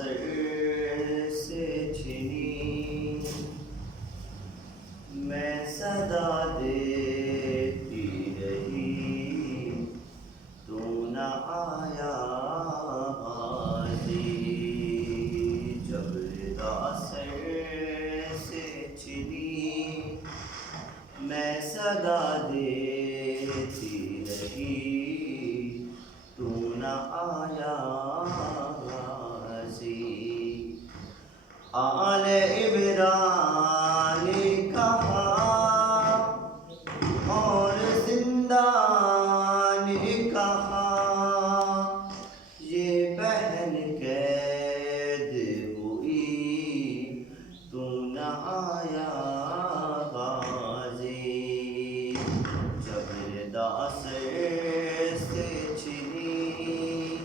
سر سے چھنی میں صدا دیتی رہی تو نہ آیا غازی جب ردا سر سے چھنی میں صدا دیتی رہی تو نہ آیا غازی آل عمران نے کہا اور زندہ نے کہا یہ بہن قید ہوئی تو نہ آیا غازی جب ردا سر سے چھنی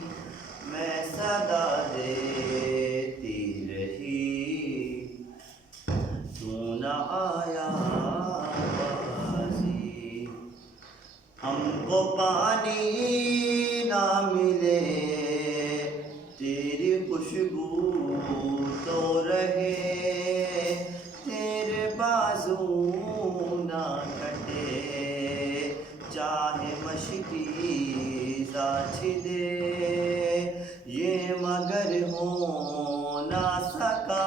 میں صدا دیتی رہی تو نہ آیا غازی ہم کو پانی نہ ملے تیری خوشبو تو رہے تیرے بازو نہ کٹے چاہے مشکی چھدے یہ مگر ہو نہ سکا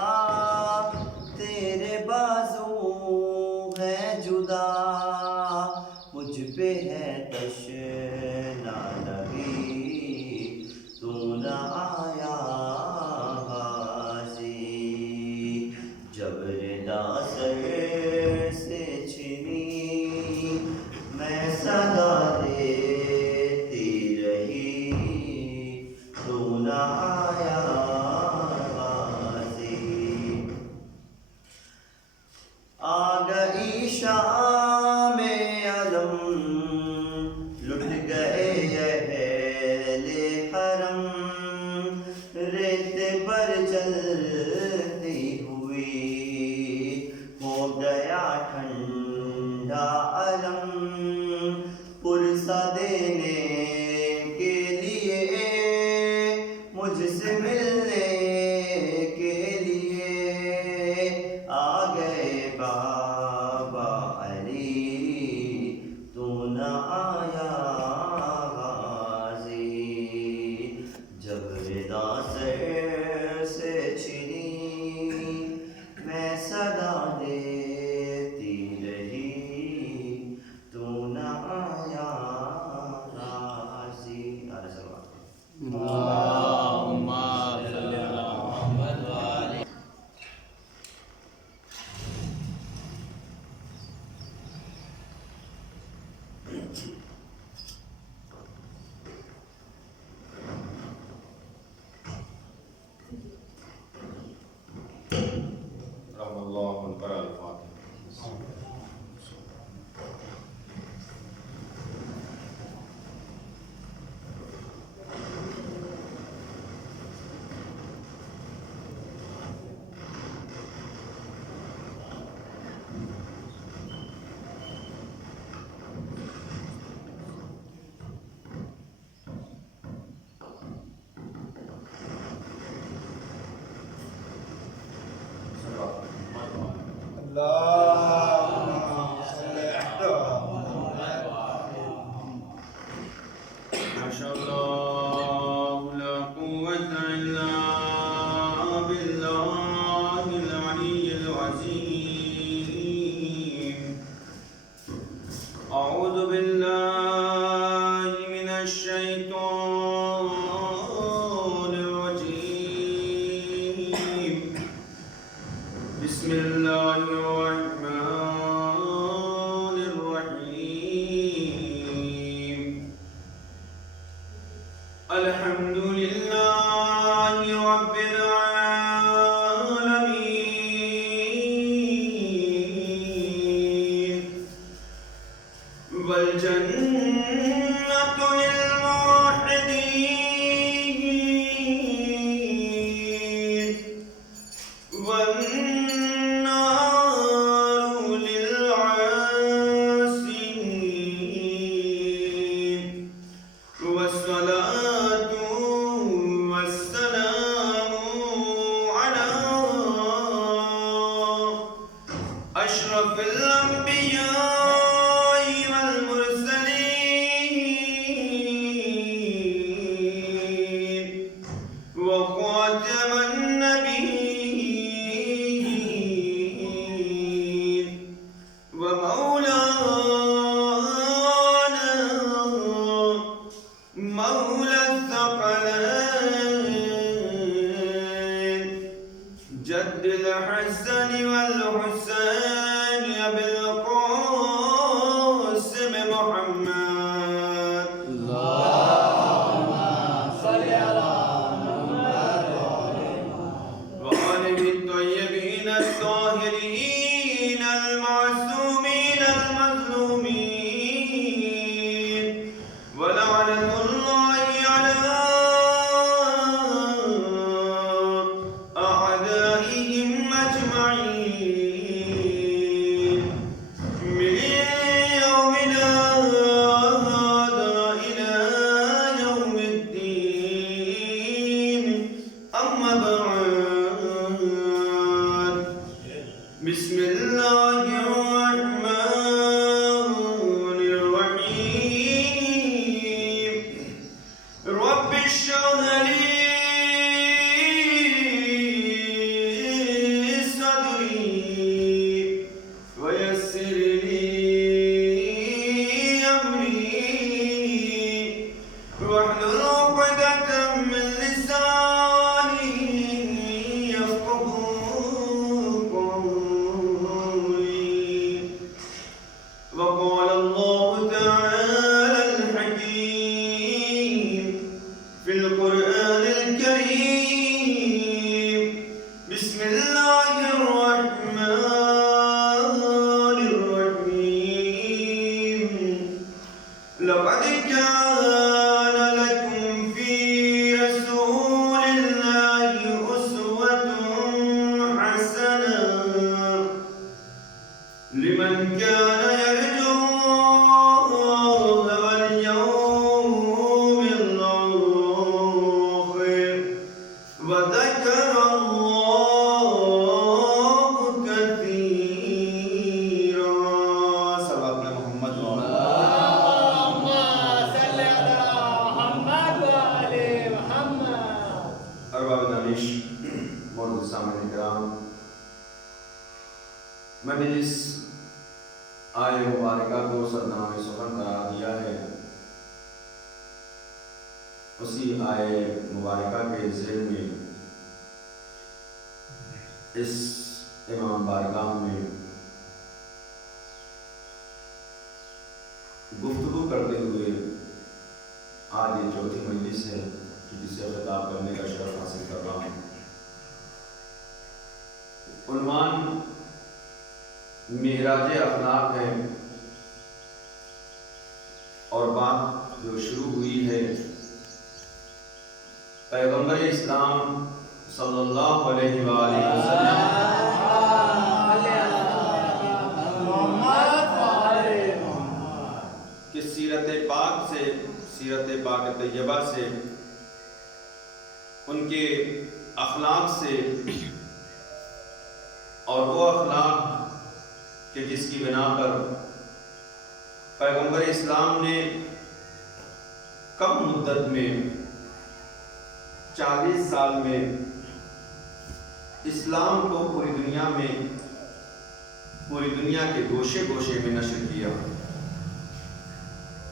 تیرے بازو ہے جدا مجھ پہ ہے تشنا لگی تو نہ آیا غازی جب ردا سر سے چھنی میں صدا دیتی رہی تو نہ آیا غازی آ گئی شام علم لٹ گئے اہل حرم ریت پر چلتی ہوئی ہو گیا ٹھنڈا علم پرسہ دینے کے لیے مجھ سے ملنے کے لیے آ گئے بابا علی تو نہ آیا غازی جب ردا سر سے چھنی میں صدا دیتی رہی تو نہ آیا غازی اللہم صلی اللہ محمد وآلہ رحم اللہ من قرأ الفاتحہ اللہ میں نے جس آئے مبارکہ کو سرنامہ سخن قرار دیا ہے اسی آئے مبارکہ کے ذیل میں اس امام بارگاہ میں گفتگو کرتے ہوئے آج یہ چوتھی مجلس ہے کہ جسے خطاب کرنے کا شرف حاصل کر رہا ہوں۔ عنوان معراج اخلاق ہے اور بات جو شروع ہوئی ہے پیغمبر اسلام صلی اللہ علیہ وآلہ وسلم کہ سیرت پاک سے، سیرت پاک طیبہ سے، ان کے اخلاق سے، اور وہ اخلاق کہ جس کی بنا پر پیغمبر اسلام نے کم مدت میں 40 سال میں اسلام کو پوری دنیا کے گوشے گوشے میں نشر کیا۔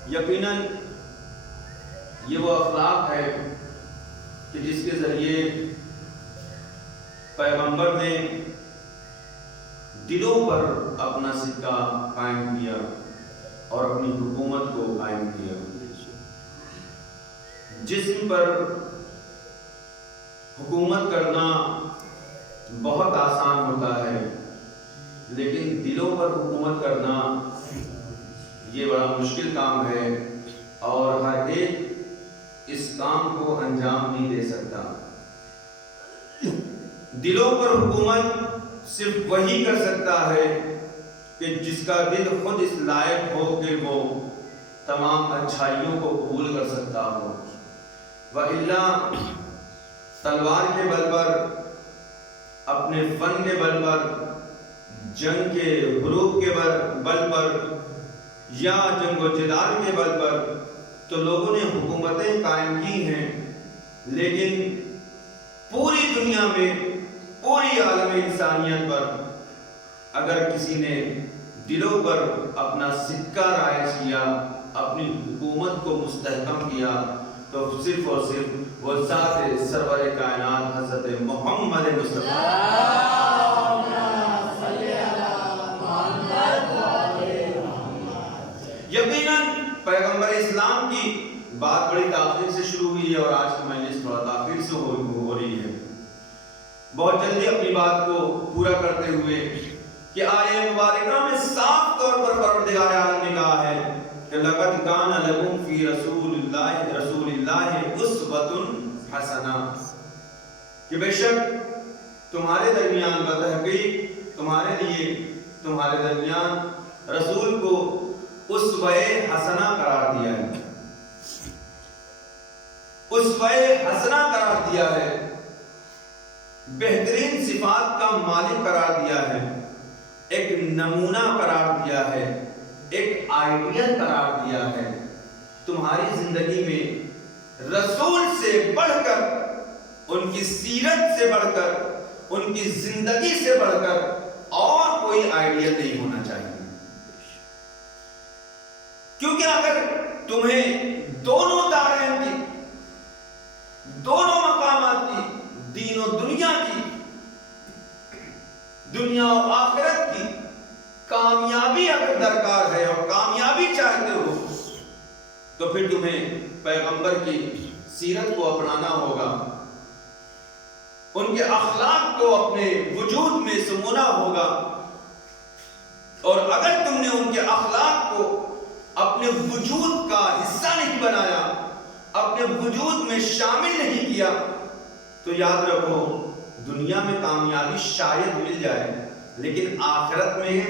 یقیناً یہ وہ اخلاق ہے کہ جس کے ذریعے پیغمبر نے دلوں پر اپنا سکہ قائم کیا اور اپنی حکومت کو قائم کیا۔ جسم پر حکومت کرنا بہت آسان ہوتا ہے، لیکن دلوں پر حکومت کرنا یہ بڑا مشکل کام ہے، اور ہر ایک اس کام کو انجام نہیں دے سکتا۔ دلوں پر حکومت صرف وہی کر سکتا ہے کہ جس کا دل خود اس لائق ہو کہ وہ تمام اچھائیوں کو قبول کر سکتا ہو، وَإِلَّا تلوار کے بل پر، اپنے فن کے بل پر، جنگ کے حروب کے بل پر یا جنگ و جدال کے بل پر تو لوگوں نے حکومتیں قائم کی ہیں، لیکن پوری دنیا میں، پوری عالم انسانیت پر اگر کسی نے دلوں پر اپنا سکہ رائج کیا، اپنی حکومت کو مستحکم کیا، تو صرف اور صرف وہ ذات سرور کائنات حضرت محمد مصطفیٰ یقیناً پیغمبر اسلام کی بات بڑی تاخیر سے شروع ہوئی ہے، اور آج کی مجلس تھوڑا تاخیر سے ہو رہی ہے۔ بہت جلدی اپنی بات کو پورا کرتے ہوئے کہ آیہ مبارکہ میں صاف طور پر پروردگار عالم نے کہا ہے کہ لَقَدْ كَانَ لَكُمْ فِي رَسُولِ اللَّهِ أُسْوَةٌ حَسَنَةٌ کہ بے شک تمہارے درمیان، بتحقیق تمہارے لیے، تمہارے درمیان رسول کو اسوہ حسنہ قرار دیا ہے، اسوہ حسنہ قرار دیا ہے، بہترین صفات کا مالک قرار دیا ہے، ایک نمونہ قرار دیا ہے، ایک آئیڈیل قرار دیا ہے۔ تمہاری زندگی میں رسول سے بڑھ کر، ان کی سیرت سے بڑھ کر، ان کی زندگی سے بڑھ کر اور کوئی آئیڈیل نہیں ہونا چاہیے، کیونکہ اگر تمہیں دونوں دارین کی، دونوں مقامات کی، دین و دنیا کی، دنیا و آخرت کی کامیابی اگر درکار ہے اور کامیابی چاہتے ہو، تو پھر تمہیں پیغمبر کی سیرت کو اپنانا ہوگا، ان کے اخلاق کو اپنے وجود میں سمونا ہوگا، اور اگر تم نے ان کے اخلاق کو اپنے وجود کا حصہ نہیں بنایا، اپنے وجود میں شامل نہیں کیا، تو یاد رکھو دنیا میں کامیابی شاید مل جائے، لیکن آخرت میں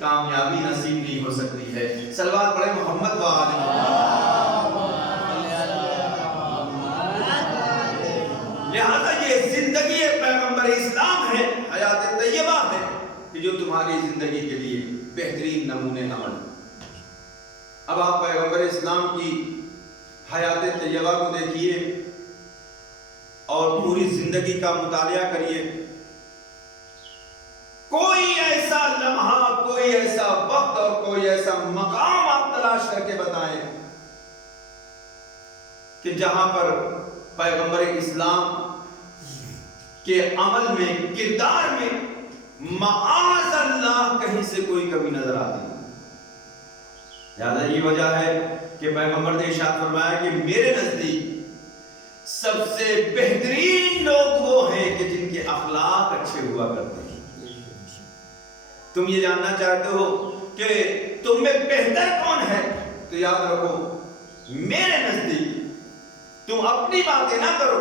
کامیابی نصیب نہیں ہو سکتی ہے۔ صلوات پڑھیں محمد و آل محمد۔ لہذا یہ زندگی پیغمبر اسلام ہے، حیات طیبہ ہے کہ جو تمہاری زندگی کے لیے بہترین نمونے عمل۔ اب آپ پیغمبر اسلام کی حیات طیبہ کو دیکھیے اور پوری زندگی کا مطالعہ کریے، کوئی ایسا لمحہ کوئی ایسا وقت اور کوئی ایسا مقام آپ تلاش کر کے بتائیں کہ جہاں پر پیغمبر اسلام کے عمل میں، کردار میں معاذ اللہ کہیں سے کوئی کمی نظر آتی ہے۔ لہذا یہ وجہ ہے کہ پیغمبر نے ارشاد فرمایا کہ میرے نزدیک سب سے بہترین لوگ وہ ہیں کہ جن کے اخلاق اچھے ہوا کرتے ہیں۔ تم یہ جاننا چاہتے ہو کہ تم میں بہتر کون ہے، تو یاد رکھو میرے نزدیک تم اپنی باتیں نہ کرو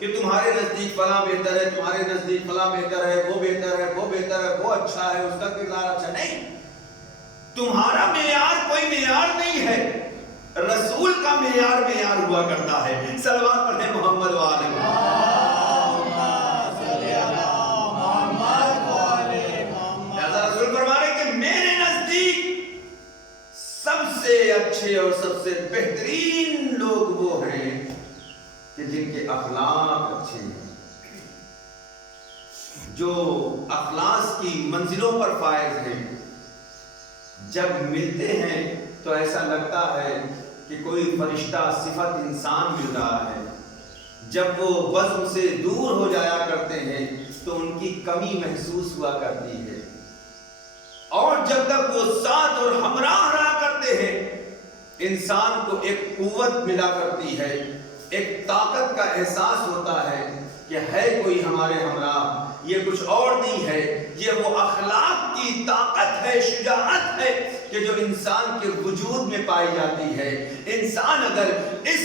کہ تمہارے نزدیک فلاں بہتر ہے، تمہارے نزدیک فلاں بہتر ہے، وہ بہتر ہے، وہ بہتر ہے، وہ اچھا ہے، اس کا کردار اچھا نہیں۔ تمہارا معیار کوئی معیار نہیں ہے، رسول کا معیار ہوا کرتا ہے۔ صلوات پڑھیں محمد والے رسول فرما رہے کہ میرے نزدیک سب سے اچھے اور سب سے بہترین لوگ وہ ہیں کہ جن کے اخلاق اچھے ہیں، جو اخلاص کی منزلوں پر فائز ہیں۔ جب ملتے ہیں تو ایسا لگتا ہے کہ کوئی فرشتہ صفت انسان مل رہا ہے، جب وہ وزن سے دور ہو جایا کرتے ہیں تو ان کی کمی محسوس ہوا کرتی ہے، اور جب تک وہ ساتھ اور ہمراہ رہا کرتے ہیں انسان کو ایک قوت ملا کرتی ہے، ایک طاقت کا احساس ہوتا ہے کہ ہے کوئی ہمارے ہمراہ۔ یہ کچھ اور نہیں ہے، یہ وہ اخلاق کی طاقت ہے، شجاعت ہے کہ جو انسان کے وجود میں پائی جاتی ہے۔ انسان اگر اس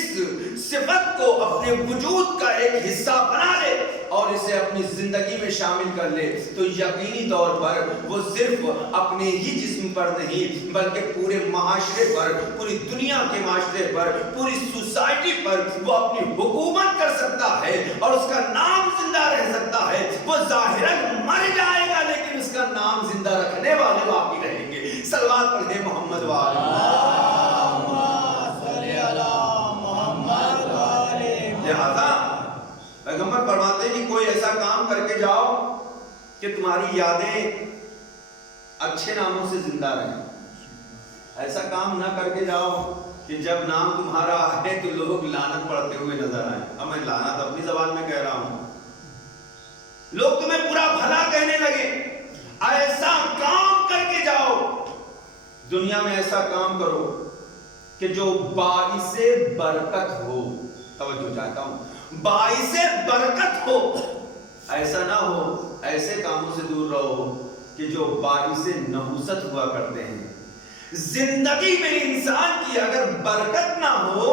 صفت کو اپنے وجود کا ایک حصہ بنا لے اور اسے اپنی زندگی میں شامل کر لے تو یقینی طور پر وہ صرف اپنے ہی جسم پر نہیں بلکہ پورے معاشرے پر، پوری دنیا کے معاشرے پر، پوری سوسائٹی پر وہ اپنی حکومت کر سکتا ہے اور اس کا نام زندہ رہ سکتا ہے۔ وہ ظاہراً مر جائے گا لیکن اس کا نام زندہ رکھنے والے باقی رہیں گے۔ صلوات پڑھیں محمد لہذا پیغمبر فرماتے ہیں کہ کوئی ایسا کام کر کے جاؤ کہ تمہاری یادیں اچھے ناموں سے زندہ رہیں۔ ایسا کام نہ کر کے جاؤ کہ جب نام تمہارا آئے تو لوگ لعنت پڑھتے ہوئے نظر آئیں۔ اب میں لعنت اپنی زبان میں کہہ رہا ہوں، لوگ تمہیں برا بھلا کہنے لگے۔ ایسا کام کر کے جاؤ، دنیا میں ایسا کام کرو کہ جو باعث برکت ہو۔ توجہ چاہتا ہوں، باعث برکت ہو۔ ایسا نہ ہو، ایسے کاموں سے دور رہو کہ جو باعث نحوست ہوا کرتے ہیں۔ زندگی میں انسان کی اگر برکت نہ ہو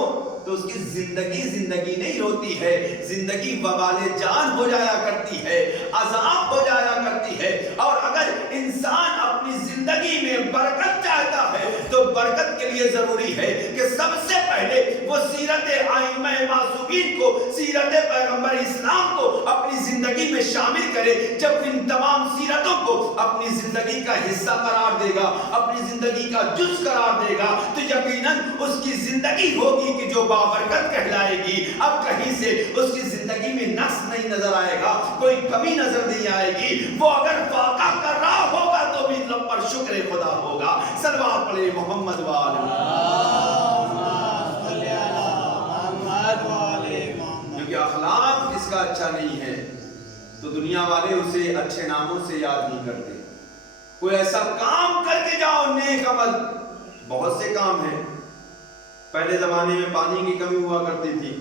تو اس کی زندگی نہیں ہوتی ہے، زندگی وبال جان ہو جایا کرتی ہے، عذاب ہو جایا کرتی ہے۔ اور اگر انسان اپنی زندگی میں برکت چاہتا ہے تو برکت کے لیے ضروری ہے کہ سب سے پہلے وہ سیرت ائمہ معصومین کو، سیرت پیغمبر اسلام کو اپنی زندگی میں شامل کرے۔ جب ان تمام سیرتوں کو اپنی زندگی کا حصہ قرار دے گا، اپنی زندگی کا جز قرار دے گا تو یقیناً اس کی زندگی ہوگی کہ جو بابرکت کہلائے گی۔ اب کہیں سے اس کی زندگی میں نقص نہیں نظر آئے گا، کوئی کمی نظر نہیں آئے گی۔ وہ اگر واقع کر رہا ہوگا تو بھی رب پر شکر خدا ہوگا۔ صلوات پڑھیں محمد کیونکہ اخلاق جس کا اچھا نہیں ہے تو دنیا والے اسے اچھے ناموں سے یاد نہیں کرتے۔ کوئی ایسا کام کر کے جاؤ، نیک عمل۔ بہت سے کام ہیں۔ پہلے زمانے میں پانی کی کمی ہوا کرتی تھی،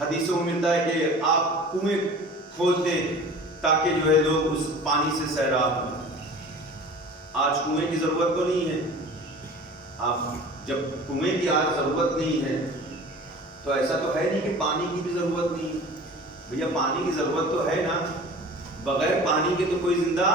حدیثوں میں ملتا ہے کہ آپ کنویں کھود دیں تاکہ جو ہے لوگ اس پانی سے سیراب ہوں۔ آج کنویں کی ضرورت تو نہیں ہے۔ آپ جب کنویں کی آج ضرورت نہیں ہے تو ایسا تو ہے نہیں کہ پانی کی بھی ضرورت نہیں۔ بھیا پانی کی ضرورت تو ہے نا، بغیر پانی کے تو کوئی زندہ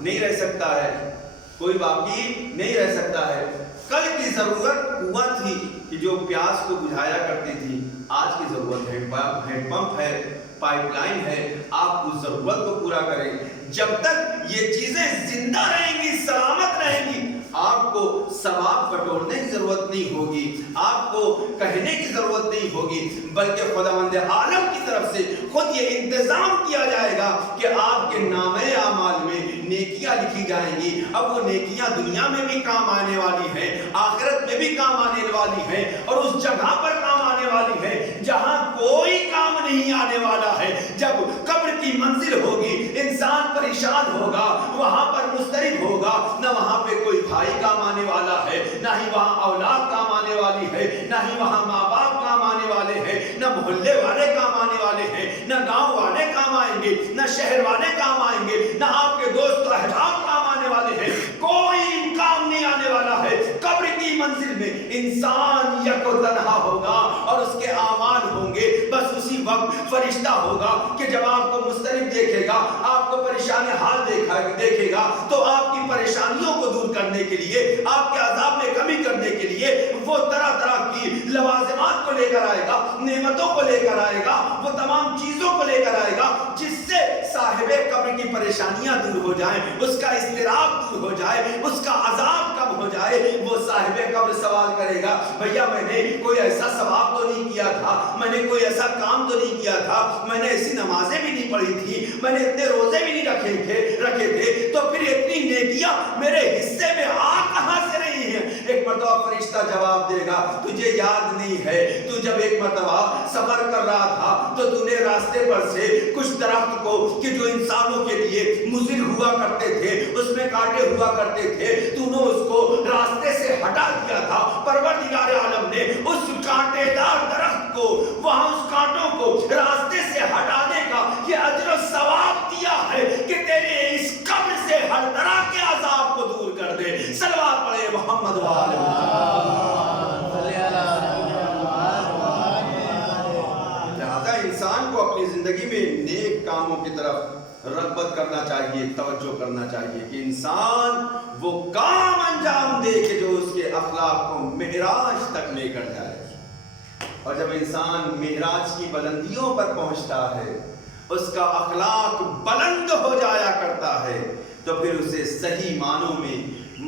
نہیں رہ سکتا ہے، کوئی باقی نہیں رہ سکتا ہے۔ کل کی ضرورت کنواں تھی کہ جو پیاس کو بجھایا کرتی تھی، آج کی ضرورت ہینڈ پمپ ہے، پائپ لائن ہے۔ آپ اس ضرورت کو پورا کریں۔ جب تک یہ چیزیں زندہ رہیں گی، سلامت رہیں گی، آپ کو ثواب بٹورنے کی ضرورت نہیں ہوگی، آپ کو کہنے کی ضرورت نہیں ہوگی، بلکہ خداوند عالم کی طرف سے خود یہ انتظام کیا جائے گا کہ آپ کے نامہ اعمال میں نیکی نیکیاں لکھی جائیں گی. اب وہ نیکیاں دنیا میں بھی کام آنے والی ہیں, آخرت میں بھی کام آنے والی ہیں, اور اس جگہ پر کام آنے والی ہے جہاں کوئی کام نہیں آنے والا ہے. جب قبر کی منزل ہوگی, انسان پریشان ہوگا, وہاں پر مضطرب ہوگا, نہ وہاں پہ کوئی بھائی کام آنے والا ہے, نہ ہی وہاں اولاد کام آنے والی ہے, نہ ہی وہاں ماں باپ کام آنے والے ہیں, نہ محلے والے کام آنے والے ہیں, نہ گاؤں والے کام آئیں گے, نہ شہر والے کام آئیں گے, نہ آپ کے دوست و احباب کام آنے والے ہیں. کوئی کام نہیں آنے والا ہے. قبر کی منزل میں انسان یک و تنہا ہوگا اور اس کے اعمال ہوں گے. بس اسی وقت فرشتہ ہوگا کہ جب آپ کو مضطرب دیکھے گا, آپ کو پریشان حال دیکھے گا, تو آپ کی پریشانیوں کو دور کرنے کے لیے, آپ کے عذاب میں کمی کرنے کے لیے وہ طرح طرح کی لوازمات کو لے کر آئے گا, نعمتوں کو لے کر آئے گا, وہ تمام چیزوں کو لے کر آئے گا جس سے صاحب قبر کی پریشانیاں دور ہو جائیں, اس کا اضطراب دور ہو جائے, اس کا عذاب کم ہو جائے. وہ صاحب قبر سوال کرے گا, بھیا میں نے کوئی ایسا ثواب تو نہیں کیا تھا, میں نے کوئی ایسا کام تو نہیں کیا تھا, میں نے ایسی نمازیں بھی نہیں پڑھی تھی, میں نے اتنے روزے بھی نہیں رکھے تھے, تو پھر اتنی نیکیاں میرے حصے میں آ کہاں سے رہی ہیں؟ ایک مرتبہ فرشتہ جواب دے گا, تجھے یاد نہیں ہے, تو جب ایک مرتبہ سفر کر رہا تھا تو تو نے راستے پر سے کچھ درخت کو کہ جو انسانوں کے لیے مضر ہوا کرتے تھے, اس میں کانٹے ہوا کرتے تھے, تو نے اس کو راستے سے ہٹا دیا تھا. پروردگار عالم نے اس کانٹے دار درخت کو, وہاں اس کانٹوں کو راستے سے ہٹانے کا یہ اجر و ثواب دیا ہے کہ تیرے اس قبر سے ہر طرح کے عذاب کو دور کر دے. صلوات پڑھے محمد وآلہ انسان کو اپنی زندگی میں نیک کاموں کی طرف رغبت کرنا چاہیے, توجہ کرنا چاہیے کہ انسان وہ کام انجام دے کہ جو اس کے اخلاق کو معراج تک لے کر جائے. اور جب انسان معراج کی بلندیوں پر پہنچتا ہے, اس کا اخلاق بلند ہو جایا کرتا ہے, تو پھر اسے صحیح معنوں میں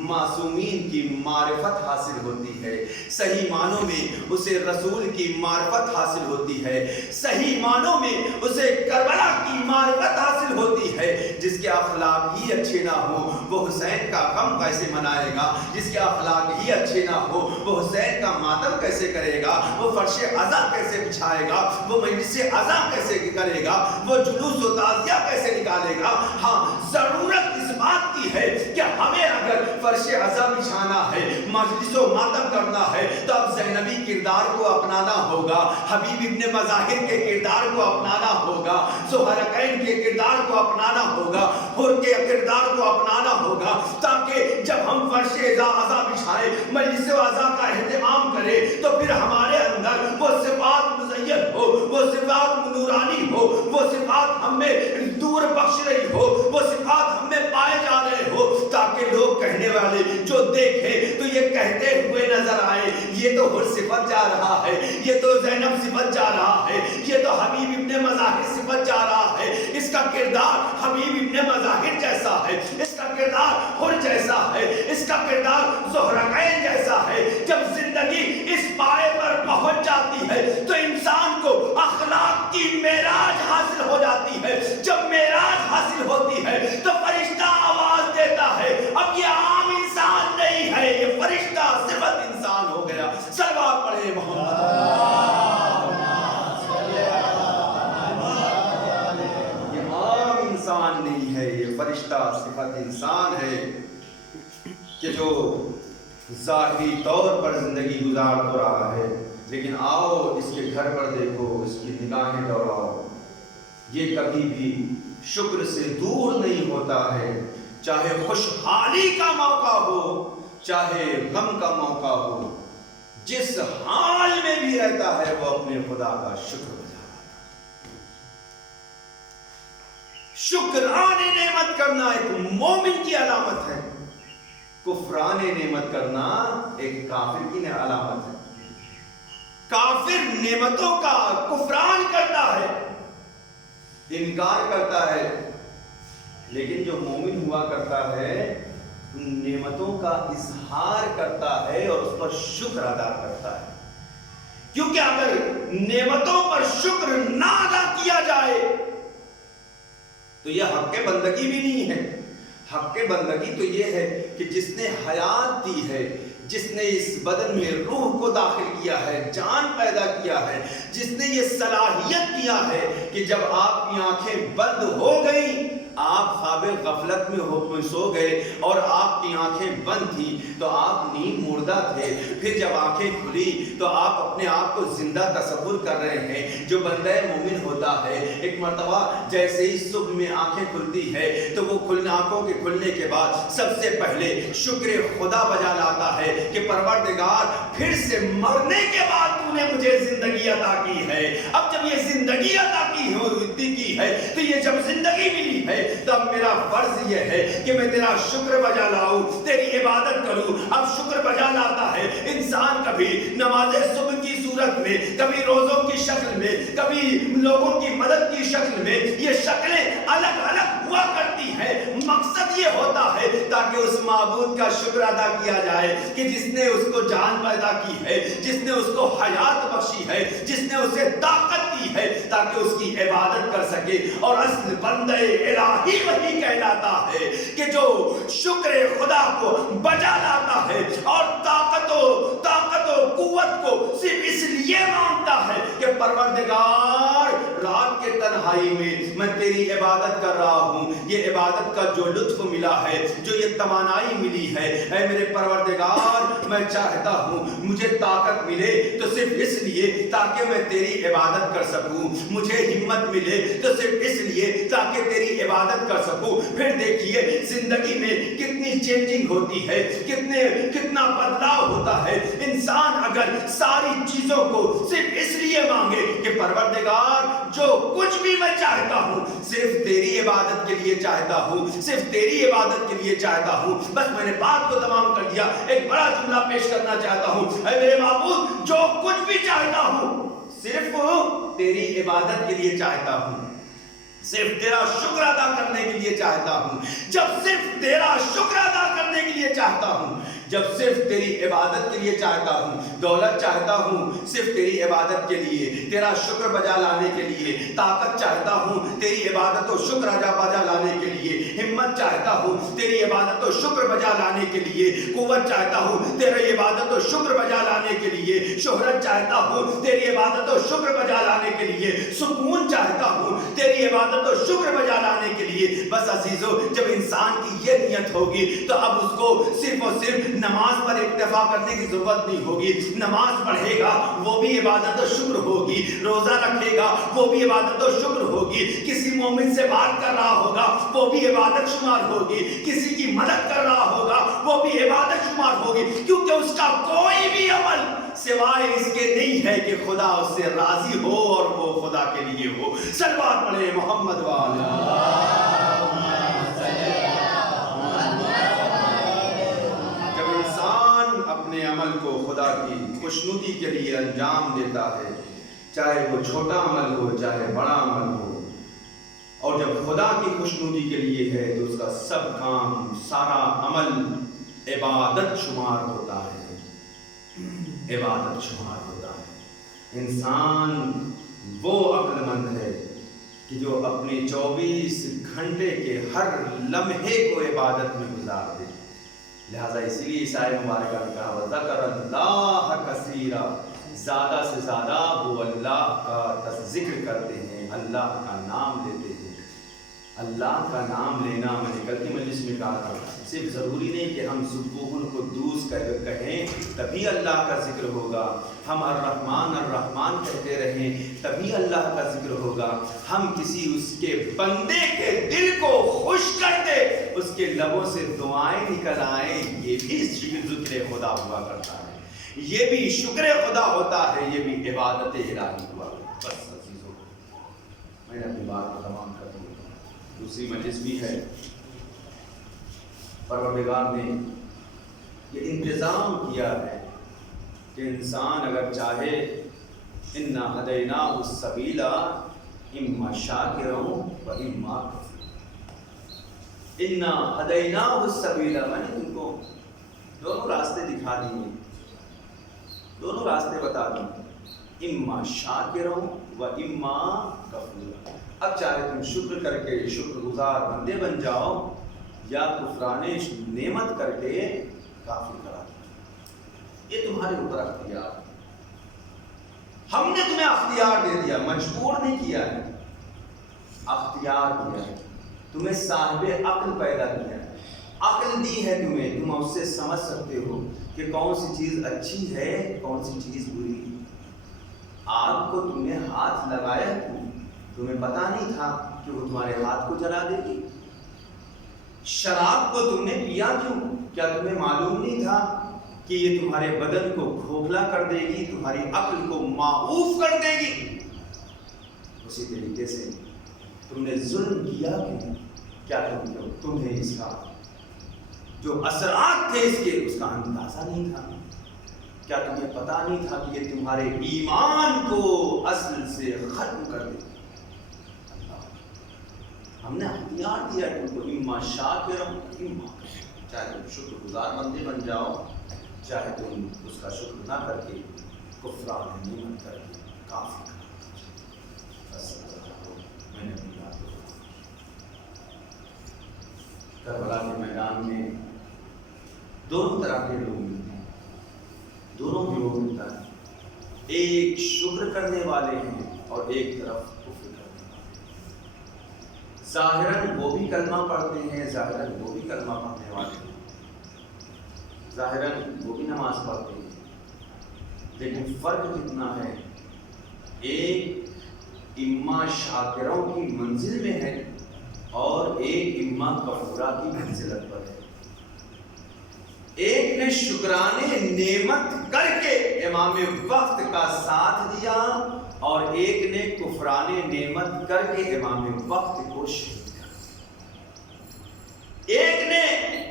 معصومین کی معرفت حاصل ہوتی ہے, صحیح معنوں میں اسے رسول کی معرفت حاصل ہوتی ہے, صحیح معنوں میں اسے کربلا کی معرفت حاصل ہوتی ہے. جس کے اخلاق ہی اچھے نہ ہو وہ حسین کا غم کیسے منائے گا, جس کے اخلاق ہی اچھے نہ ہو وہ حسین کا ماتم کیسے کرے گا, وہ فرش عزا کیسے بچھائے گا, وہ مجلس عزا کیسے کرے گا, وہ جلوس و تعزیہ کیسے نکالے گا. ہاں, ضرورت اس بات کی ہے کہ ہمیں اگر فرش عزا بچھانا ہے, مجلس و ماتم کرنا ہے, تو اب زینبی کردار کو اپنانا ہوگا, حبیب ابن مظاہر کے کردار کو اپنانا ہوگا, زہرقین کے کردار کو اپنانا ہوگا, حر کے کردار کو اپنانا ہوگا, تاکہ جب ہم فرش عزا بچھائیں, مجلس و عزا کا اہتمام کریں, تو پھر ہمارے اندر وہ صفات مزین ہو, وہ صفات نورانی ہو, وہ صفات ہمیں دور بخش رہی ہو, وہ صفات ہمیں پائے جا رہے ہو, تاکہ لوگ کہنے والے جو دیکھیں تو یہ کہتے ہوئے نظر آئے, یہ تو حر صفت جا رہا ہے, یہ تو زینب صفت جا رہا ہے, یہ تو حبیب ابن مظاہر صفت جا رہا ہے, اس کا کردار حبیب ابن مظاہر جیسا ہے, اس کا کردار حر جیسا ہے, اس کا کردار زہرقین جیسا ہے. جب زندگی اس پائے پر پہنچ جاتی ہے تو انسان کو اخلاق کی معراج حاصل ہو جاتی ہے. جب معراج حاصل ہوتی ہے تو فرشتہ آواز دیتا ہے, اب یہ عام انسان نہیں ہے, یہ فرشتہ صفت انسان ہو گیا. صلوات پڑھے محمد. یہ عام انسان نہیں ہے, یہ فرشتہ صفت انسان ہے کہ جو ظاہری طور پر زندگی گزار تو رہا ہے, لیکن آؤ اس کے گھر پر دیکھو, اس کی نگاہیں دوڑاؤ, یہ کبھی بھی شکر سے دور نہیں ہوتا ہے. چاہے خوشحالی کا موقع ہو, چاہے غم کا موقع ہو, جس حال میں بھی رہتا ہے وہ اپنے خدا کا شکر بجا رہا ہے. شکران نعمت کرنا ایک مومن کی علامت ہے, کفران نعمت کرنا ایک کافر کی علامت ہے. کافر نعمتوں کا کفران کرتا ہے, انکار کرتا ہے, لیکن جو مومن ہوا کرتا ہے نعمتوں کا اظہار کرتا ہے اور اس پر شکر ادا کرتا ہے. کیونکہ اگر نعمتوں پر شکر نہ ادا کیا جائے تو یہ حق بندگی بھی نہیں ہے. حق بندگی تو یہ ہے کہ جس نے حیات دی ہے، جس نے اس بدن میں روح کو داخل کیا ہے، جان پیدا کیا ہے، جس نے یہ صلاحیت دیا ہے کہ جب آپ کی آنکھیں بند ہو گئیں، آپ خواب غفلت میں سو گئے اور آپ کی آنکھیں بند تھی تو آپ نیم مردہ تھے، پھر جب آنکھیں کھلی تو آپ اپنے آپ کو زندہ تصور کر رہے ہیں۔ جو بندہ مومن ہوتا ہے ایک مرتبہ جیسے ہی صبح میں آنکھیں کھلتی ہے تو وہ آنکھوں کے کھلنے کے بعد سب سے پہلے شکر خدا بجا لاتا ہے کہ پروردگار پھر سے مرنے کے بعد تو نے مجھے زندگی عطا کی ہے۔ اب جب یہ زندگی عطا کی ہے تو یہ جب زندگی ملی ہے تب میرا فرض یہ ہے کہ میں تیرا شکر بجا لاؤں، تیری عبادت کروں۔ اب شکر بجا لاتا ہے انسان، کبھی نماز صبح کی صورت میں، کبھی روزوں کی شکل میں، کبھی لوگوں کی مدد کی شکل میں، یہ شکلیں الگ الگ ہوا کرتی ہیں۔ مقصد یہ ہوتا ہے تاکہ اس معبود کا شکر ادا کیا جائے کہ جس نے اس کو جان پیدا کی ہے، جس نے اس کو حیات بخشی ہے، جس نے اسے طاقت دی ہے تاکہ اس کی عبادت کر سکے۔ اور اصل بندہ الہی وہی کہلاتا ہے کہ جو شکر خدا کو بجا لاتا ہے اور طاقت و قوت کو صرف اس لیے مانگتا ہے کہ پروردگار رات کے تنہائی میں تیری عبادت کر رہا ہوں، یہ عبادت کا جو لطف ملا ہے، جو یہ توانائی ملی ہے، اے میرے پروردگار میں چاہتا ہوں مجھے طاقت ملے تو صرف اس لیے تاکہ میں تیری عبادت کر سکوں، مجھے ہمت ملے تو صرف اس لیے تاکہ تیری عبادت کر سکوں۔ پھر دیکھیے زندگی میں کتنی چینجنگ ہوتی ہے، کتنا بدلاؤ ہوتا ہے۔ انسان اگر ساری چیزوں کو صرف اس لیے مانگے کہ پروردگار جو کچھ بھی میں چاہتا ہوں صرف تیری عبادت کے لیے چاہتا ہوں، صرف تیری عبادت کے لیے چاہتا ہوں، بس میں نے بات کو تمام کر دیا۔ ایک بڑا جملہ پیش کرنا چاہتا ہوں، اے میرے معبود جو کچھ بھی چاہتا ہوں صرف تیری عبادت کے لیے چاہتا ہوں، صرف تیرا شکر ادا کرنے کے لیے چاہتا ہوں۔ جب صرف تیرا شکر ادا کرنے کے لیے چاہتا ہوں، جب صرف تیری عبادت کے لیے چاہتا ہوں، دولت چاہتا ہوں صرف تیری عبادت کے لیے، تیرا شکر بجا لانے کے لیے، طاقت چاہتا ہوں تیری عبادت و شکر بجا لانے کے لیے، ہمت چاہتا ہوں تیری عبادت و شکر بجا لانے کے لیے، قوت چاہتا ہوں تیری عبادت و شکر بجا لانے کے لیے، شہرت چاہتا ہوں تیری عبادت و شکر بجا لانے کے لیے، سکون چاہتا ہوں تیری عبادت و شکر بجا لانے کے لیے۔ بس عزیزو، جب انسان کی یہ نیت ہوگی تو اب اس کو صرف اور صرف نماز پر اکتفا کرنے کی ضرورت نہیں ہوگی۔ نماز پڑھے گا وہ بھی عبادت و شکر ہوگی، روزہ رکھے گا وہ بھی عبادت و شکر ہوگی، کسی مومن سے بات کر رہا ہوگا وہ بھی عبادت شمار ہوگی، کسی کی مدد کر رہا ہوگا وہ بھی عبادت شمار ہوگی، کیونکہ اس کا کوئی بھی عمل سوائے اس کے نہیں ہے کہ خدا اس سے راضی ہو اور وہ خدا کے لیے ہو۔ صلوات پڑھیں محمد والا۔ جب انسان اپنے عمل کو خدا کی خوشنودی کے لیے انجام دیتا ہے، چاہے وہ چھوٹا عمل ہو چاہے بڑا عمل ہو، اور جب خدا کی خوشنودی کے لیے ہے تو اس کا سب کام، سارا عمل عبادت شمار ہوتا ہے، عبادت شمار ہوتا ہے۔ انسان وہ عقل مند ہے کہ جو اپنے 24 گھنٹے کے ہر لمحے کو عبادت میں گزار دے۔ لہٰذا اسی لیے عیسائی مبارکہ نے کہا وَذَكَرَ اللَّهَ كَثِيرًا، زیادہ سے زیادہ وہ اللہ کا ذکر کرتے ہیں، اللہ کا نام لیتے ہیں۔ اللہ کا نام لینا، میں نے کل کی مجلس میں کہا تھا، صرف ضروری نہیں کہ ہم سبوح القدوس کہیں تبھی اللہ کا ذکر ہوگا، ہم الرحمن الرحمن کہتے رہیں تبھی اللہ کا ذکر ہوگا، ہم کسی اس کے بندے کے دل کو خوش کر دے، اس کے لبوں سے دعائیں نکل آئیں، یہ بھی ذکر خدا ہوا کرتا ہے، یہ بھی شکر خدا ہوتا ہے، یہ بھی عبادت الہی ہوا۔ بس عزیزو، میں نے اپنی بات کو تمام کر دیا۔ دوسری مجلس بھی ہے، پروردگار نے یہ انتظام کیا ہے کہ انسان اگر چاہے اِنَّا هَدَيْنَاهُ السَّبِيلَ إِمَّا شَاكِرًا وَإِمَّا كَفُورًا۔ اِنَّا هَدَيْنَاهُ السَّبِيلَ، میں نے تم کو دونوں راستے دکھا دیے، دونوں راستے بتا دیے، إِمَّا شَاكِرًا وَإِمَّا كَفُورًا۔ اب چاہے تم شکر کر کے شکر گزار بندے بن جاؤ یا کفران نعمت کر کے کافر کرا دیا. یہ تمہارے اوپر اختیار ہے. ہم نے تمہیں اختیار دے دیا، مجبور نہیں کیا ہے، اختیار دیا ہے. تمہیں صاحب عقل پیدا کیا ہے، عقل دی ہے تمہیں، تم اس سے سمجھ سکتے ہو کہ کون سی چیز اچھی ہے، کون سی چیز بری ہے. آگ کو تم نے ہاتھ لگایا کیوں؟ تمہیں پتا نہیں تھا کہ وہ تمہارے ہاتھ کو جلا دے گی. شراب کو تم نے پیا کیوں؟ کیا تمہیں معلوم نہیں تھا کہ یہ تمہارے بدن کو کھوکھلا کر دے گی، تمہاری عقل کو معوف کر دے گی؟ اسی طریقے سے تم نے ظلم کیا کیوں؟ کیا تمہیں اس کا جو اثرات تھے اس کے اس کا اندازہ نہیں تھا؟ کیا تمہیں پتا نہیں تھا کہ یہ تمہارے ایمان کو اصل سے ختم کر دے گی؟ ہم نے اختیار دیا تم کو، اما شاکر اما، چاہے تم شکر گزار بندے بن جاؤ، چاہے تم اس کا شکر نہ کر کے کفران نعمت کر کے کافر کرو. بس میں نے اپنی بات کو کربلا کے میدان میں دونوں طرح کے لوگ ملتے ہیں، دونوں گروہ ملتا ہے. ایک شکر کرنے والے ہیں اور ایک طرف کفر کرنے والے. ظاہراً وہ بھی کلمہ پڑھتے ہیں، ظاہراً وہ بھی کلمہ پڑھنے والے ہیں، ظاہراً وہ بھی نماز پڑھتے ہیں، لیکن فرق کتنا ہے؟ ایک اما شاکروں کی منزل میں ہے اور ایک اما کفورہ کی منزلت پر ہے. ایک نے شکرانے نعمت کر کے امام وقت کا ساتھ دیا اور ایک نے کفرانے نعمت کر کے امام وقت کو شہید کر دیا. ایک نے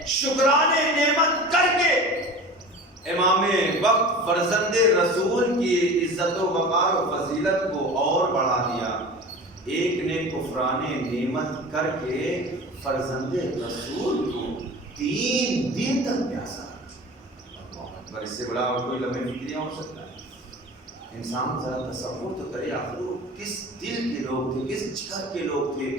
شکرانے نعمت کر کے امام وقت فرزند رسول کی عزت و وقار و فضیلت کو اور بڑھا دیا. ایک نے کفرانے نعمت کر کے فرزند رسول کو 3 دن تک پیاسا. اگر اس سے بڑا اور کوئی لمحے فکریاں ہو سکتا ہے؟ انسان ذرا تصور تو کرے آخر وہ کس دل کے لوگ تھے، کس جگر کے لوگ تھے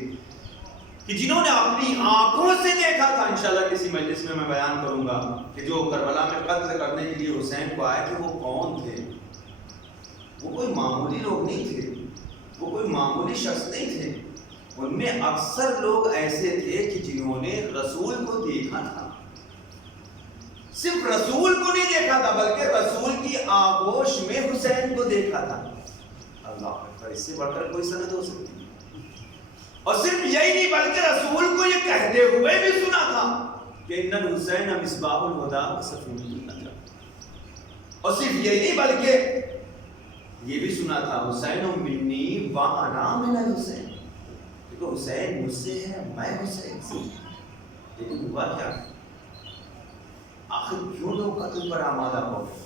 کہ جنہوں نے اپنی آنکھوں سے دیکھا تھا. انشاءاللہ کسی مجلس میں بیان کروں گا کہ جو کربلا میں قتل کرنے کے لیے حسین کو آئے تھے وہ کون تھے. وہ کوئی معمولی لوگ نہیں تھے، وہ کوئی معمولی شخص نہیں تھے. ان میں اکثر لوگ ایسے تھے کہ جنہوں نے رسول کو دیکھا تھا. صرف رسول کو نہیں دیکھا تھا بلکہ رسول کی آغوش میں حسین کو دیکھا تھا. اللہ اکبر، اس سے بڑھ کر کوئی سند ہو سکتی ہے؟ اور صرف یہی نہیں بلکہ رسول کو یہ کہتے ہوئے بھی سنا تھا کہ ان الحسین مصباح الہدی وسفینۃ النجاۃ. اور صرف یہی نہیں بلکہ یہ بھی سنا تھا حسین منی وانا من الحسین. دیکھو حسین مجھ سے ہے، میں حسین سے. لیکن ہوا کیا؟ آخر کیوں لوگ قتل پر آمادہ ہو گئے؟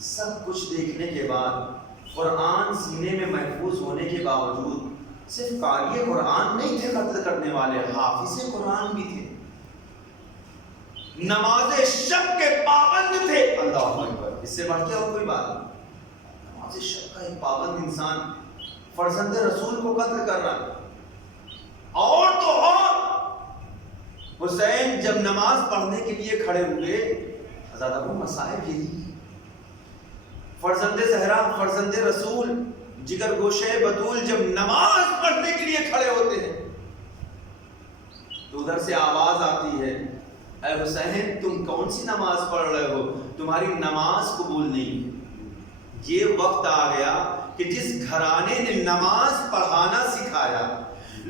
سب کچھ دیکھنے کے بعد، قرآن سینے میں محفوظ ہونے کے باوجود، صرف قاری قرآن نہیں تھے قتل کرنے والے، حافظ قرآن بھی تھے، نماز شب کے پابند تھے. اللہ اکبر، اس سے بڑھ کے اور کوئی بات نہیں. نماز شب کا ایک پابند انسان فرزند رسول کو قتل کر رہا ہے. اور تو اور حسین جب نماز پڑھنے کے لیے کھڑے ہوئے، زیادہ وہ مصائب یہی ہے. فرزند زہرا، فرزند رسول، جگر گوشے بطول جب نماز پڑھنے کے لیے کھڑے ہوتے ہیں تو ادھر سے آواز آتی ہے، اے حسین تم کون سی نماز پڑھ رہے ہو، تمہاری نماز قبول نہیں ہے. یہ وقت آ گیا کہ جس گھرانے نے نماز پڑھانا سکھایا،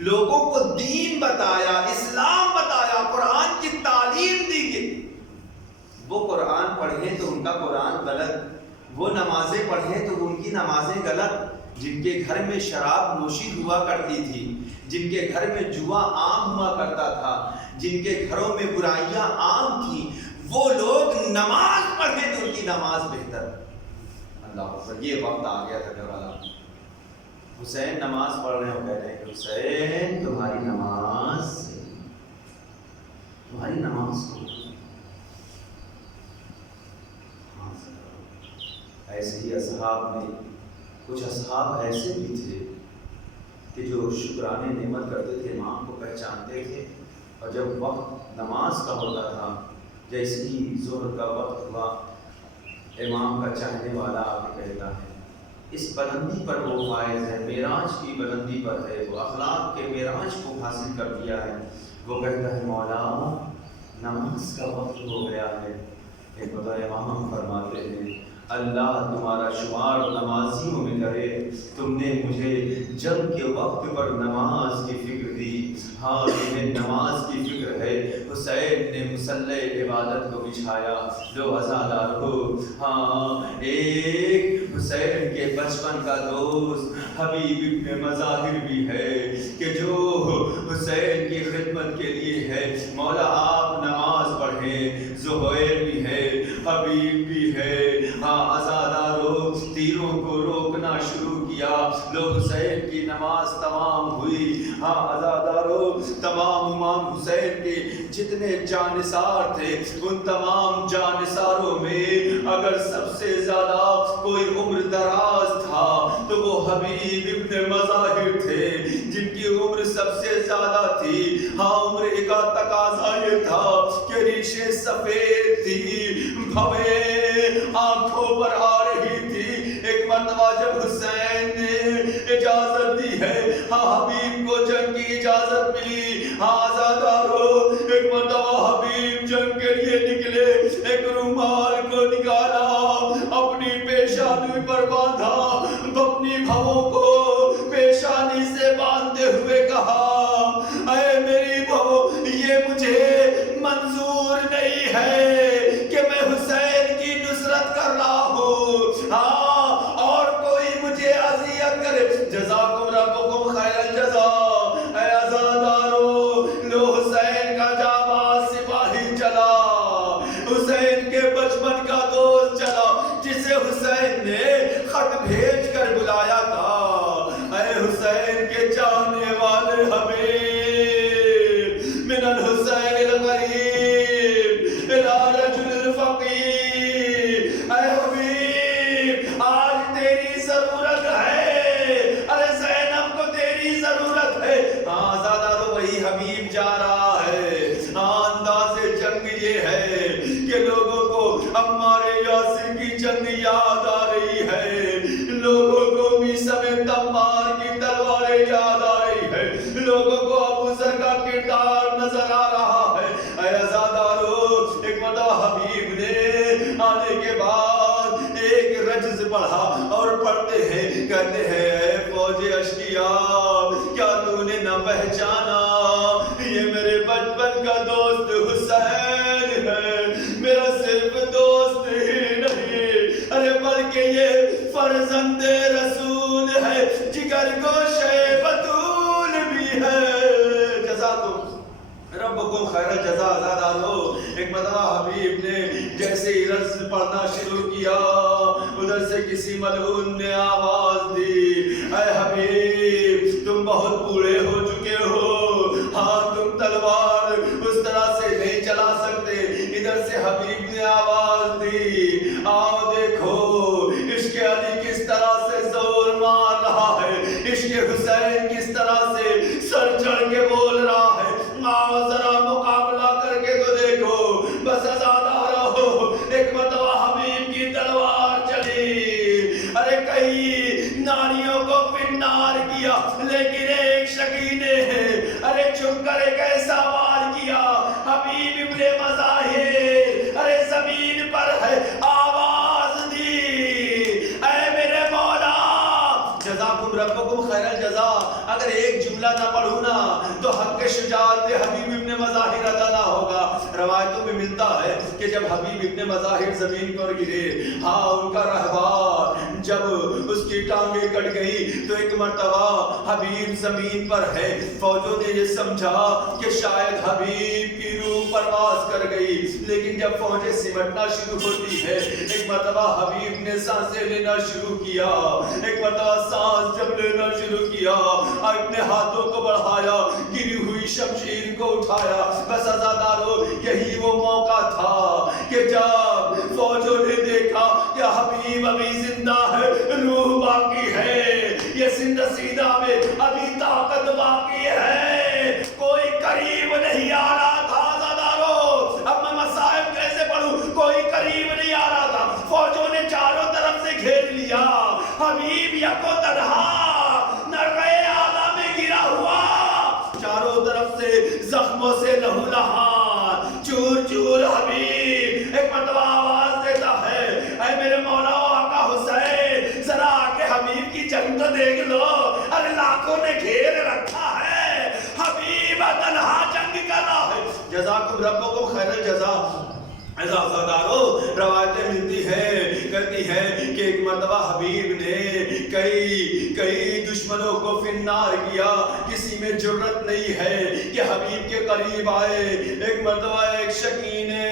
لوگوں کو دین بتایا، اسلام بتایا، قرآن کی تعلیم دی گئی، وہ قرآن پڑھیں تو ان کا قرآن غلط، وہ نمازیں پڑھیں تو ان کی نمازیں غلط. جن کے گھر میں شراب نوشی ہوا کرتی تھی، جن کے گھر میں جوا عام ہوا کرتا تھا، جن کے گھروں میں برائیاں عام تھیں، وہ لوگ نماز پڑھیں تو ان کی نماز بہتر. اللہ اکبر، یہ وقت آ گیا تھا کربلا. حسین نماز پڑھ رہے ہو، کہہ رہے ہیں کہ حسین تمہاری نماز کو ایسے ہی اصحاب میں کچھ اصحاب ایسے بھی تھے کہ جو شکرانے نعمت کرتے تھے، امام کو پہچانتے تھے اور جب وقت نماز کا ہوتا تھا، جیسے ہی ظہر کا وقت ہوا، امام کا چاہنے والا آ کے کہتا ہے، اس بلندی پر وہ فائز ہے، معراج کی بلندی پر ہے، وہ اخلاق کے معراج کو حاصل کر دیا ہے، وہ کہتا ہے مولا نماز کا وقت ہو گیا ہے۔ ایک بتا امام فرماتے ہیں اللہ تمہارا شمار نمازیوں میں کرے، تم نے مجھے جنگ کے وقت پر نماز کی فکر دی، ہاں تمہیں نماز کی فکر ہے۔ حسین نے مصلی عبادت کو بچھایا، لو عزادار ہو، ہاں ایک حسین کے بچپن کا دوست حبیب ابن مظاہر بھی ہے کہ جو حسین کی خدمت کے لیے ہے، مولا آپ نماز پڑھیں، زہیر بھی ہے، حبیب بھی ہے، ہاں عزادارو تیروں کو روکنا شروع کیا، لو حسین کی نماز تمام ہوئی، ہاں عزادارو تمام امام حسین کے جتنے جانثار تھے ان تمام جانثاروں میں اگر سب سے زیادہ کوئی عمر دراز تھا تو وہ حبیب ابن مظاہر تھے، جن کی عمر سب سے زیادہ تھی۔ ہاں عمر کا تقاضا یہ تھا کہ ریشیں سفید تھی، بھویں آنکھوں پر آ رہی تھی۔ ایک مرتبہ جب حسین نے اجازت دی ہے، ہاں حبیب کو جنگ کی اجازت ملی، ہاں آزادارو ایک مرتبہ حبیب جنگ کے لیے نکلے، ایک رومال کو نکالا، اپنی پیشانی پر باندھا، اپنی بھووں کو پیشانی سے باندھتے ہوئے کہا اے میری بہو یہ مجھے منظور نہیں ہے کہ میں حسین کی نصرت کر رہا ہوں، ہاں اور کوئی مجھے اذیت کرے، جزاکم ربکم خیر الجزاء۔ اے عزادارو لو حسین کا جانباز سپاہی چلا، حسین کے بچپن کا دوست چلا، جسے حسین نے خط بھیج کر بلایا تھا، اے حسین کے چاہنے والے حبیب من الحسین الغریب الى رجل الفقیر، اے حبیب آج تیری ضرورت ہے، ارے زینب کو تیری ضرورت ہے۔ ہاں زادارو وہی حبیب جا رہا ہے، ہاں انداز جنگ یہ ہے کہ لوگوں کو عمار یاسر کی جنگ یاد آ رہی ہے، لوگوں کو میثم تمار کی تلواریں یاد آ رہی ہے، لوگوں کو ابو ذر کا کردار نظر آ رہا ہے۔ اے عزادارو ایک مرتبہ حبیب نے آنے کے بعد ایک رجز پڑھا اور پڑھتے ہیں، کہتے ہیں اے فوج اشقیاء کیا تو نے نہ پہچانا یہ میرے بچپن کا دوست حسین ہے، میرا صرف دوست ہی نہیں ارے بلکہ یہ فرزند رسول ہے، جگر گوشے بطول بھی ہے۔ جزاکم ربکم خیر الجزاء۔ زادارو ایک مرتبہ حبیب نے جیسے ہی رز پڑھنا شروع کیا ادھر سے کسی ملعون نے آواز دی اے حبیب تم بہت بوڑھے ہو چکے ہو، ہاں تم تلوار اس طرح سے نہیں چلا سکتے۔ ادھر سے حبیب نے آواز دی آؤ دیکھو عشق علی کس طرح سے زور مار رہا ہے، عشق حسین کس طرح سے سر چڑھ کے بول رہا ہے، آؤ ذرا مقابلہ کر کے تو دیکھو۔ بس عزادارو ایک مرتبہ حبیب کی تلوار چلی، ارے کئی ناریوں کو فنار کیا لیکن ایک شکی نے ارے چھپ کر ایک ایسا وار کیا، حبیب ابن مظاہر ارے زمین پر ہے آواز دی اے میرے مولا جزاکم ربکم خیر الجزاء۔ اگر ایک جملہ نہ پڑھوں نا تو حق شجاعت حبیب ابن مظاہر ادا نہ ہوگا۔ روایتوں میں ملتا ہے کہ جب حبیب ابن مظاہر زمین پر گرے، ہاں ان کا رہبار جب اس کی ٹانگیں کٹ گئی تو ایک مرتبہ حبیب زمین پر ہے، فوجوں نے یہ سمجھا کہ شاید حبیب کی روح پرواز کر گئی، لیکن جب فوجیں سمٹنا شروع ہوتی ہے ایک مرتبہ حبیب نے سانسیں لینا شروع کیا، ایک مرتبہ سانس جب لینا شروع کیا اپنے ہاتھوں کو بڑھایا، گری ہوئی شمشیر کو اٹھایا۔ بس عزادارو یہی وہ موقع تھا کہ جب فوجوں نے دیکھا کہ حبیب ابھی زندہ ہے، روح باقی ہے، یہ سینہ میں ابھی طاقت باقی ہے، کوئی قریب نہیں آ طرف سے زخموں سے لہو لہار، چور چور حبیب ایک مرتبہ آواز دیتا ہے، اے میرے مولا و آقا حسین، ذرا آ کے حبیب کی جنگ تو دیکھ لو، ارے لاکھوں نے گھیر رکھا ہے، حبیب تنہا جنگ کر رہا ہے۔ جزاکم ربکم خیر الجزا۔ عزادارو روایتیں ملتی ہیں، کہتی ہیں کہ ایک مرتبہ حبیب نے کئی دشمنوں کو فنار کیا، کسی میں جرت نہیں ہے کہ حبیب کے قریب آئے۔ ایک مرتبہ ایک شکی نے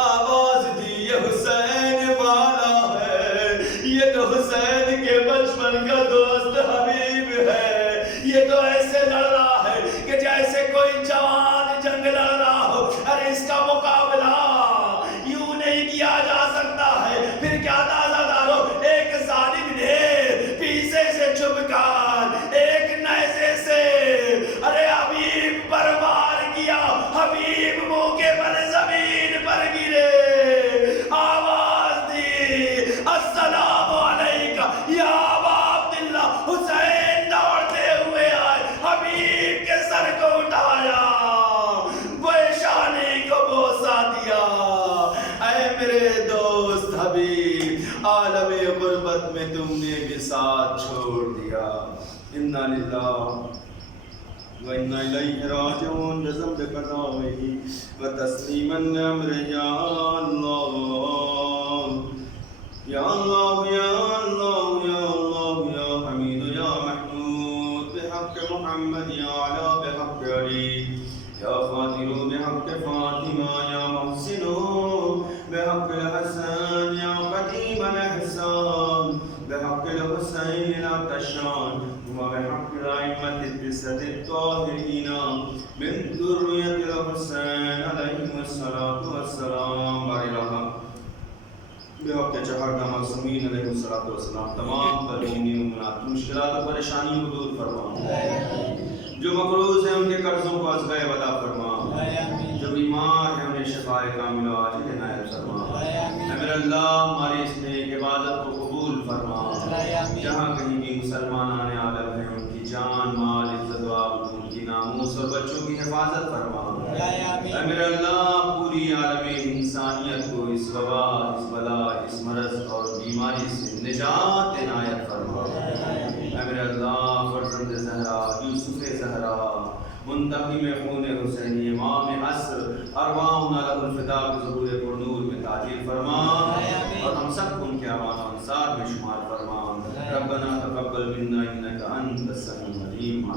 آواز دی، یہ حسین والا ہے، یہ تو حسین کے بچپن کا دوست حبیب ہے، یہ تو ایسے لڑ رہا ہے کہ جیسے کوئی جوان جنگ لڑ رہا ہو، ارے اس کا مقابلہ یوں نہیں کیا جا سکتا ہے۔ پھر کیا تازہ دارو، ایک ظالم نے پیچھے سے چھپ کر ایک نیزے سے ارے حبیب پر وار کیا، حبیب منہ کے بل زمین پر گرے، آواز دی السلام علیکہ یا ابا عبداللہ۔ حسین دوڑتے ہوئے آئے، حبیب کے سر کو اٹھایا، پیشانی کو بوسا دیا، اے میرے دوست حبیب، عالم غربت میں تم نے بھی ساتھ چھوڑ دیا۔ انا للہ و انا الیہ راجعون بذنب قضائہ و تسلیما امر یا اللہ یا اللہ یا اللہ یا اللہ یا حمید یا محمود بحق محمد یا علا بحق علی یا فاطر بحق فاطمہ یا محسن بحق الحسن یا قدیم الاحسان بحق الحسین لا تشان وبحق الأئمة التسعة الطاهرين من ذرية الحسين عليهم الصلاة والسلام بارك بحق چہردہ معصومین علیہ الصلوۃ والسلام۔ تمام ترمیم امنات مشکلات و پریشانیوں کو دور فرما، جو مقروض ہیں ان کے قرضوں کو از غیب ادا فرما، جو بیمار ہیں انہیں شفاء کامل و عاجل عنایت فرما۔ اے میرے اللہ ہماری اس نیک عبادت کو قبول فرما، جہاں کہیں بھی مسلمان عالم ہیں ان کی جان مال عزت و آبرو ان کی ناموس اور بچوں کی حفاظت فرما۔ اے میرے اللہ پوری عالم انسانیت کو اس وبا، اس بلا، اس مرض اور بیماری سے نجات عنایت فرما۔ اے میرے اللہ فرزند زہرا یوسف زہرا منتقم خون حسینی امام عصر ارواحنا لہ الفداء بظہور پرنور میں تعجیل فرما، اور ہم سب کو ان کے امان و انصار میں شمار فرما۔ ربنا تقبل منا انک انت السمیع العلیم۔